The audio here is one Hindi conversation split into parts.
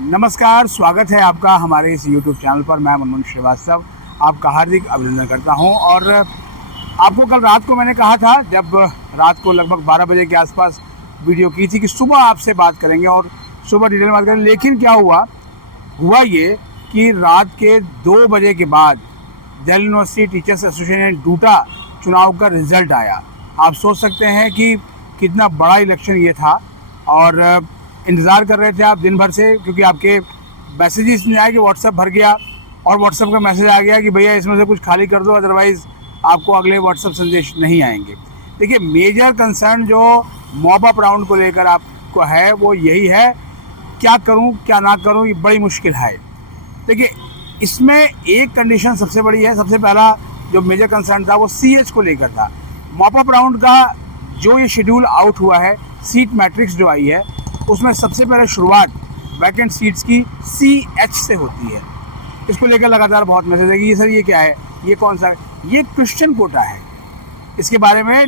नमस्कार, स्वागत है आपका हमारे इस YouTube चैनल पर। मैं मनमोहन श्रीवास्तव आपका हार्दिक अभिनंदन करता हूं। और आपको कल रात को मैंने कहा था, जब रात को लगभग 12 बजे के आसपास वीडियो की थी, कि सुबह आपसे बात करेंगे और सुबह डिटेल में बात करेंगे। लेकिन क्या हुआ ये कि रात के 2 बजे के बाद Delhi university teachers association due to चुनाव का रिजल्ट आया। आप सोच सकते हैं कि कितना बड़ा इलेक्शन ये था, और इंतज़ार कर रहे थे आप दिन भर से, क्योंकि आपके मैसेजेस नहीं आए कि व्हाट्सएप भर गया और व्हाट्सएप का मैसेज आ गया कि भैया इसमें से कुछ खाली कर दो, अदरवाइज़ आपको अगले व्हाट्सएप संदेश नहीं आएंगे। देखिए, मेजर कंसर्न जो मॉप अप राउंड को लेकर आपको है वो यही है, क्या करूं क्या ना करूं, ये बड़ी मुश्किल है। देखिए, इसमें एक कंडीशन सबसे बड़ी है। सबसे पहला जो मेजर कंसर्न था वो CH को लेकर था। मॉप अप राउंड का जो ये शेड्यूल आउट हुआ है, सीट मैट्रिक्स जो आई है, उसमें सबसे पहले शुरुआत वैकेंट सीट्स की CH से होती है। इसको लेकर लगातार बहुत मैसेज है कि ये सर ये क्या है, ये कौन सा है? ये क्रिश्चियन कोटा है। इसके बारे में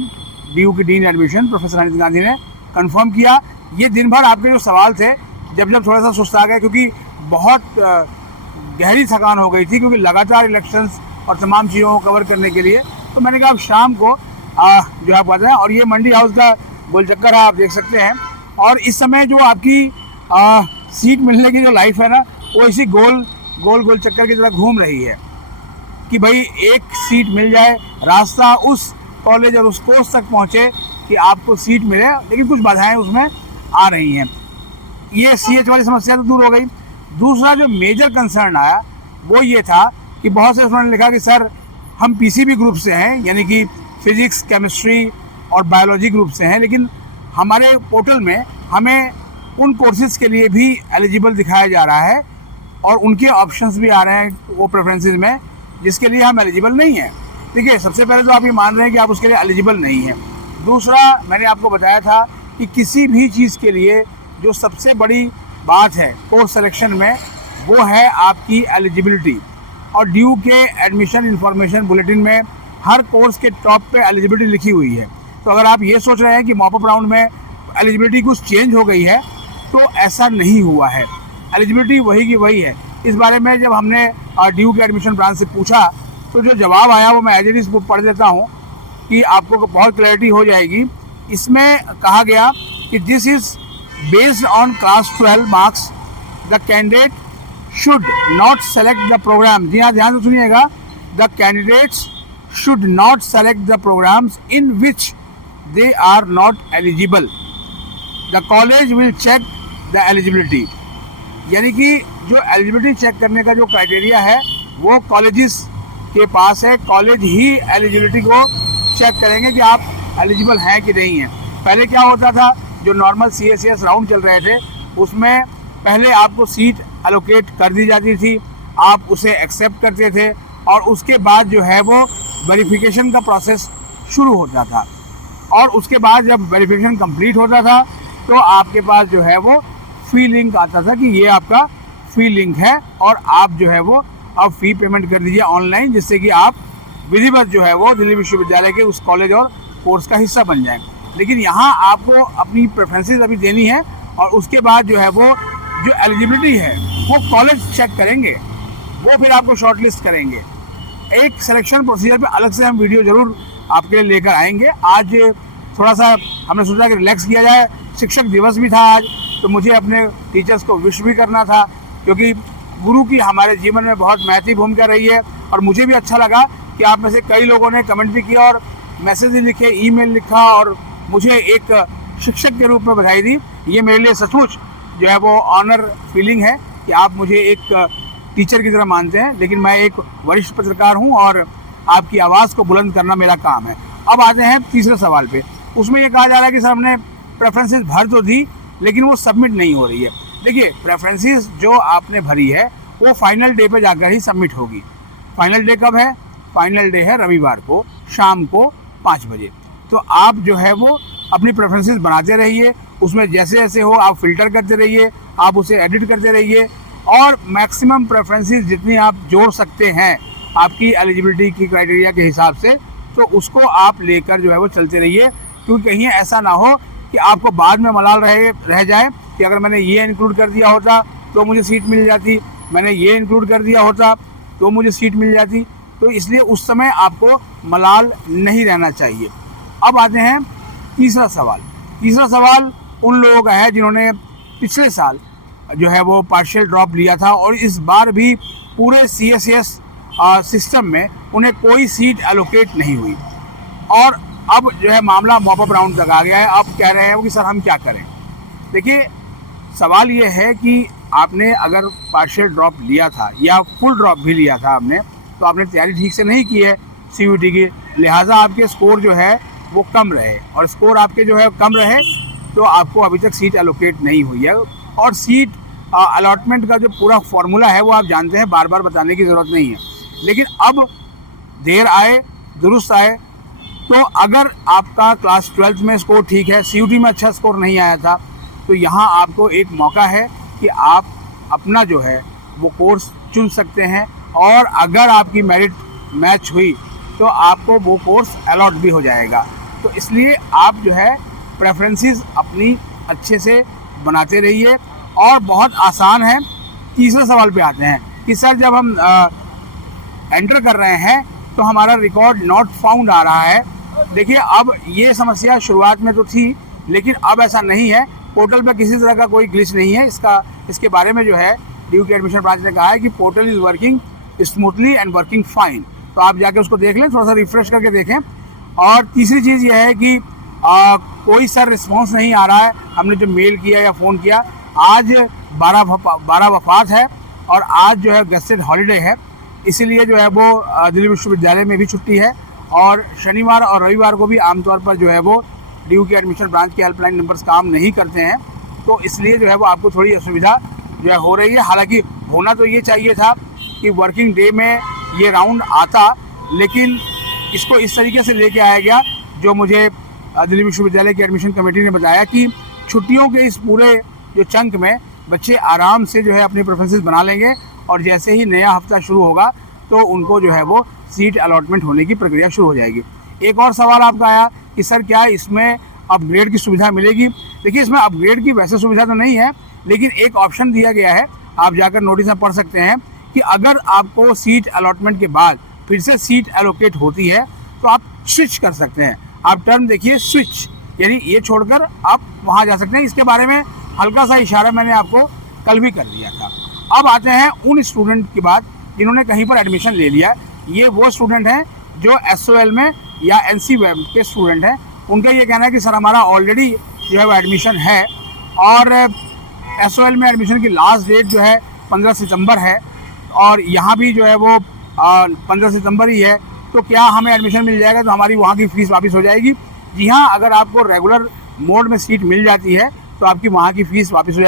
DU की dean admission professor Anit Gandhi ने कंफर्म किया। ये दिन भर आपके जो सवाल थे, जब थोड़ा सा सुस्त आ गए, क्योंकि बहुत गहरी थकान हो गई थी, क्योंकि लगातार इलेक्शंस और तमाम चीज़ों को कवर करने के लिए, तो मैंने कहा अब शाम को जो आप बात है। और ये मंडी हाउस का गोल चक्कर है, आप देख सकते हैं। और इस समय जो आपकी सीट मिलने की जो लाइफ है ना, वो इसी गोल चक्कर की तरह घूम रही है कि भाई एक सीट मिल जाए, रास्ता उस कॉलेज और उस कोर्स तक पहुँचे कि आपको सीट मिले, लेकिन कुछ बाधाएं उसमें आ रही हैं। ये CH वाली समस्या तो दूर हो गई। दूसरा जो मेजर कंसर्न आया वो ये था कि बहुत से उन्होंने लिखा कि सर हम PCB ग्रुप से हैं, यानी कि फिजिक्स, केमिस्ट्री और बायोलॉजी ग्रुप से हैं, लेकिन हमारे पोर्टल में हमें उन कोर्सेज़ के लिए भी एलिजिबल दिखाया जा रहा है और उनके ऑप्शंस भी आ रहे हैं वो प्रेफरेंसेस में, जिसके लिए हम एलिजिबल नहीं हैं। देखिए, सबसे पहले तो आप ये मान रहे हैं कि आप उसके लिए एलिजिबल नहीं हैं। दूसरा, मैंने आपको बताया था कि किसी भी चीज़ के लिए जो सबसे बड़ी बात है कोर्स सिलेक्शन में, वो है आपकी एलिजिबिलिटी। और DU के एडमिशन इन्फॉर्मेशन बुलेटिन में हर कोर्स के टॉप पे एलिजिबिलिटी लिखी हुई है। तो अगर आप ये सोच रहे हैं कि मॉप अप राउंड में एलिजिबिलिटी कुछ चेंज हो गई है, तो ऐसा नहीं हुआ है। एलिजिबिलिटी वही की वही है। इस बारे में जब हमने DU के एडमिशन ब्रांच से पूछा, तो जो जवाब आया वो मैं एज इट इज पढ़ देता हूँ कि आपको बहुत क्लैरिटी हो जाएगी। इसमें कहा गया कि this is based on class 12 marks, the candidate should not select the program. जी हाँ, ध्यान से सुनिएगा। The candidates should not select the programs in which they are not eligible. The college will check the eligibility. यानी कि जो एलिजिबिलिटी चेक करने का जो क्राइटेरिया है वो कॉलेजेस के पास है। कॉलेज ही एलिजिबिलिटी को चेक करेंगे कि आप एलिजिबल हैं कि नहीं हैं। पहले क्या होता था, जो नॉर्मल CSCS राउंड चल रहे थे, उसमें पहले आपको सीट एलोकेट कर दी जाती थी, आप उसे एक्सेप्ट करते थे, और उसके बाद जो है वो वेरिफिकेशन का प्रोसेस शुरू होता था। और उसके बाद जब वेरिफिकेशन कंप्लीट होता था, तो आपके पास जो है वो फी लिंक आता था कि ये आपका फी लिंक है, और आप जो है वो अब फ़ी पेमेंट कर दीजिए ऑनलाइन, जिससे कि आप विधिवत जो है वो दिल्ली विश्वविद्यालय के उस कॉलेज और कोर्स का हिस्सा बन जाएं। लेकिन यहाँ आपको अपनी प्रेफरेंसेस अभी देनी है, और उसके बाद जो है वो जो एलिजिबिलिटी है वो कॉलेज चेक करेंगे, वो फिर आपको शॉर्टलिस्ट करेंगे। एक सिलेक्शन प्रोसीजर पे अलग से हम वीडियो ज़रूर आपके लिए लेकर आएंगे। आज थोड़ा सा हमने सोचा कि रिलैक्स किया जाए, शिक्षक दिवस भी था आज, तो मुझे अपने टीचर्स को विश भी करना था, क्योंकि गुरु की हमारे जीवन में बहुत महत्वपूर्ण भूमिका रही है। और मुझे भी अच्छा लगा कि आप में से कई लोगों ने कमेंट भी किया और मैसेज भी लिखे, ईमेल लिखा, और मुझे एक शिक्षक के रूप में बधाई दी। ये मेरे लिए सचमुच जो है वो ऑनर फीलिंग है कि आप मुझे एक टीचर की तरह मानते हैं, लेकिन मैं एक वरिष्ठ पत्रकार हूं और आपकी आवाज़ को बुलंद करना मेरा काम है। अब आते हैं तीसरे सवाल पे। उसमें ये कहा जा रहा है कि सर हमने प्रेफरेंसेस भर तो दी, लेकिन वो सबमिट नहीं हो रही है। देखिए, प्रेफरेंसेस जो आपने भरी है वो फाइनल डे पे जाकर ही सबमिट होगी। फाइनल डे कब है? फाइनल डे है रविवार को शाम को 5 बजे। तो आप जो है वो अपनी प्रेफरेंसेस बनाते रहिए, उसमें जैसे जैसे हो आप फिल्टर करते रहिए, आप उसे एडिट करते रहिए, और मैक्सिमम प्रेफरेंसेस जितनी आप जोड़ सकते हैं आपकी एलिजिबिलिटी की क्राइटेरिया के हिसाब से, तो उसको आप लेकर जो है वो चलते रहिए। क्योंकि कहीं ऐसा ना हो कि आपको बाद में मलाल रह जाए कि अगर मैंने ये इंक्लूड कर दिया होता तो मुझे सीट मिल जाती, मैंने ये इंक्लूड कर दिया होता तो मुझे सीट मिल जाती। तो इसलिए उस समय आपको मलाल नहीं रहना चाहिए। अब आते हैं तीसरा सवाल। तीसरा सवाल उन लोगों का है जिन्होंने पिछले साल जो है वो पार्शियल ड्रॉप लिया था और इस बार भी पूरे CSS सिस्टम में उन्हें कोई सीट एलोकेट नहीं हुई और अब जो है मामला मॉप अप राउंड तक आ गया है। अब कह रहे हैं कि सर हम क्या करें। देखिए, सवाल ये है कि आपने अगर पार्शियल ड्रॉप लिया था या फुल ड्रॉप भी लिया था आपने, तो आपने तैयारी ठीक से नहीं की है CUET की, लिहाजा आपके स्कोर जो है वो कम रहे और स्कोर आपके जो है कम रहे तो आपको अभी तक सीट एलोकेट नहीं हुई है। और सीट अलॉटमेंट का जो पूरा फॉर्मूला है वो आप जानते हैं, बार बार बताने की ज़रूरत नहीं है। लेकिन अब देर आए दुरुस्त आए, तो अगर आपका क्लास 12th में स्कोर ठीक है, CUET में अच्छा स्कोर नहीं आया था, तो यहाँ आपको एक मौका है कि आप अपना जो है वो कोर्स चुन सकते हैं और अगर आपकी मेरिट मैच हुई तो आपको वो कोर्स अलॉट भी हो जाएगा। तो इसलिए आप जो है प्रेफरेंसेस अपनी अच्छे से बनाते रहिए और बहुत आसान है। तीसरे सवाल पे आते हैं कि सर जब हम एंटर कर रहे हैं तो हमारा रिकॉर्ड नॉट फाउंड आ रहा है। देखिए, अब ये समस्या शुरुआत में तो थी लेकिन अब ऐसा नहीं है। पोर्टल पे किसी तरह का कोई ग्लिच नहीं है। इसके बारे में जो है DU की एडमिशन ब्रांच ने कहा है कि portal is working smoothly and working fine. तो आप जाके उसको देख लें, थोड़ा सा रिफ्रेश करके देखें। और तीसरी चीज़ यह है कि कोई सर रिस्पॉन्स नहीं आ रहा है। हमने जो मेल किया या फ़ोन किया, आज 12 वफात है और आज जो है गेस्टेड हॉलीडे है, इसीलिए जो है वो दिल्ली विश्वविद्यालय में भी छुट्टी है और शनिवार और रविवार को भी आमतौर पर जो है वो DU की एडमिशन ब्रांच के हेल्पलाइन नंबर्स काम नहीं करते हैं। तो इसलिए जो है वो आपको थोड़ी असुविधा जो है हो रही है। हालांकि होना तो ये चाहिए था कि वर्किंग डे में ये राउंड आता, लेकिन इसको इस तरीके से लेके आया गया जो मुझे दिल्ली विश्वविद्यालय की एडमिशन कमेटी ने बताया कि छुट्टियों के इस पूरे जो चंक में बच्चे आराम से जो है अपनी प्रेफरेंसेस बना लेंगे और जैसे ही नया हफ्ता शुरू होगा तो उनको जो है वो सीट अलॉटमेंट होने की प्रक्रिया शुरू हो जाएगी। एक और सवाल आपका आया कि सर क्या इसमें अपग्रेड की सुविधा मिलेगी। देखिए, इसमें अपग्रेड की वैसे सुविधा तो नहीं है, लेकिन एक ऑप्शन दिया गया है, आप जाकर नोटिस में पढ़ सकते हैं कि अगर आपको सीट अलॉटमेंट के बाद फिर से सीट एलोकेट होती है तो आप स्विच कर सकते हैं। आप टर्म देखिए, स्विच, यानी ये छोड़कर आप वहाँ जा सकते हैं। इसके बारे में हल्का सा इशारा मैंने आपको कल भी कर दिया था। अब आते हैं उन स्टूडेंट की बात जिन्होंने कहीं पर एडमिशन ले लिया। ये वो स्टूडेंट हैं जो SOL में या NCVM के स्टूडेंट हैं। उनका ये कहना है कि सर हमारा ऑलरेडी जो है वो एडमिशन है और SOL में एडमिशन की लास्ट डेट जो है 15 सितंबर है और यहाँ भी जो है वो 15 सितंबर ही है, तो क्या हमें एडमिशन मिल जाएगा तो हमारी वहाँ की फ़ीस वापस हो जाएगी। जी हाँ, अगर आपको रेगुलर मोड में सीट मिल जाती है तो आपकी वहाँ की फ़ीस वापस हो जाएगी।